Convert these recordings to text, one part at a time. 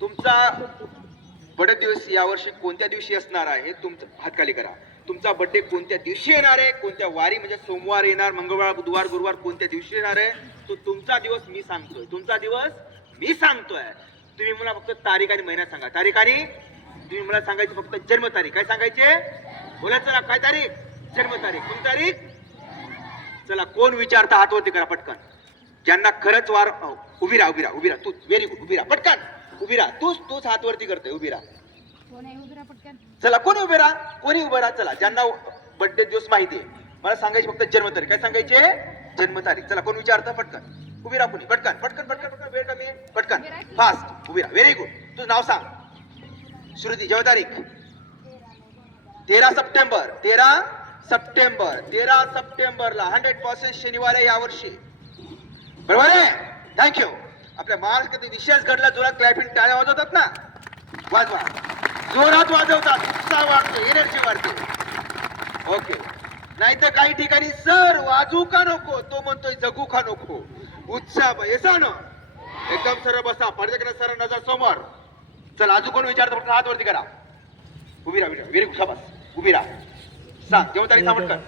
तुमचा वाढदिवस यावर्षी कोणत्या दिवशी असणार आहे? तुमचं हात खाली करा. तुमचा बर्थडे कोणत्या दिवशी येणार आहे? कोणत्या वारी म्हणजे सोमवार येणार, मंगळवार, बुधवार, गुरुवार कोणत्या दिवशी येणार आहे? तो तुमचा दिवस मी सांगतोय. तुमचा दिवस मी सांगतोय. तुम्ही मला फक्त तारीख आणि महिना सांगा. तारीख आणि तुम्ही मला सांगायची फक्त जन्मतारीख. काय सांगायचे? बोला चला, काय तारीख? जन्मतारीख. कोणती तारीख? चला, कोण विचारता हातवरती करा पटकन. ज्यांना खरंच वार उभी राहा, उभी राहा, उभी राहा. तूच व्हेरी गुड. उभी राहा पटकन. उभी राहा. तूच हातवरती करतोय. उभी राहा. चला, कोणी उभे राहा, कोणी उभे राहा. चला, ज्यांना बर्थडे दिवस माहिती आहे मला सांगायची फक्त जन्मतारीख. काय सांगायचे? जन्मतारीख. चला, कोण विचारतं पटकन. उभी राहा कोणी. पटकन पटकन पटकन पटकन. वेळ कमी. पटकन फास्ट. उभी राहा. Very good. तुझं नाव सांग. श्रुती. जन्मतारीख 13 सप्टेंबर. 13 सप्टेंबर. 13 सप्टेंबरला 100% शनिवार आहे यावर्षी. बरोबर आहे? थँक्यू. आपल्या महाराष्ट्रात विशेष घडला. जोरात क्लॅपिंग टाळ्या वाजवतात ना, वाजवा. जोरात वाजवतात. उत्साह वाढतो, एनर्जी वाढते. ओके. नाही तर काही ठिकाणी सर वाजू का नको, तो म्हणतोय जगू का नको. उत्साह येसा ना. एकदम सरळ बसा. पडद्याकडे सरळ नजर समोर. चला, अजून कोण विचारतो फक्त हात वरती करा. उभी राहा. Very good. शाबास. उभी राहा. सांग जन्मतारीख सांग पटकन.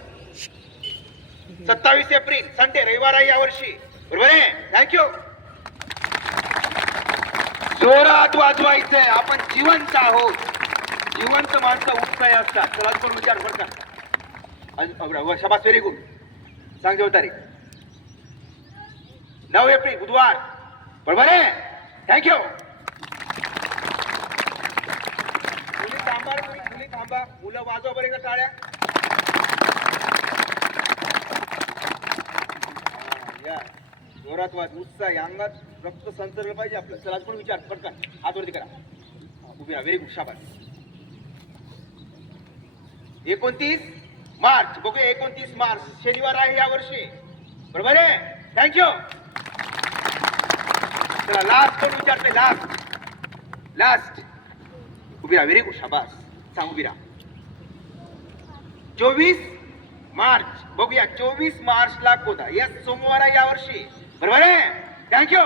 27 एप्रिल संडे, रविवार आहे यावर्षी. बरोबर आहे? थँक्यू. जोरात वाजवायचंय. आपण जिवंत आहोत. जिवंत माणसं उत्साही असतात. चला, कोण विचार पटकन. शाबास. Very good. सांग जन्मतारीख. 9 एप्रिल बुधवार. बरोबर आहे? थँक्यू. मुली थांबा. मुली थांबा. मुलं वाजवा बरे का टाळ्या. या जोरात वाज. उत्साह अंगात रक्त संचरलं पाहिजे आपलं. चला, पण विचार पटकन. हात वरती करा. उभी राहा. Very good. शाबास. 29 मार्च. बघूया. 29 मार्च शनिवार आहे यावर्षी. बरोबर आहे? थँक्यू. चला, लास्ट कोण विचारते? लास्ट. उभी राहा. Very good. शाबास. सांग. उभी राहा. 24 मार्च. बघूया 24 मार्चला कोणता? यस, सोमवार आहे यावर्षी. बरोबर आहे? थँक्यू.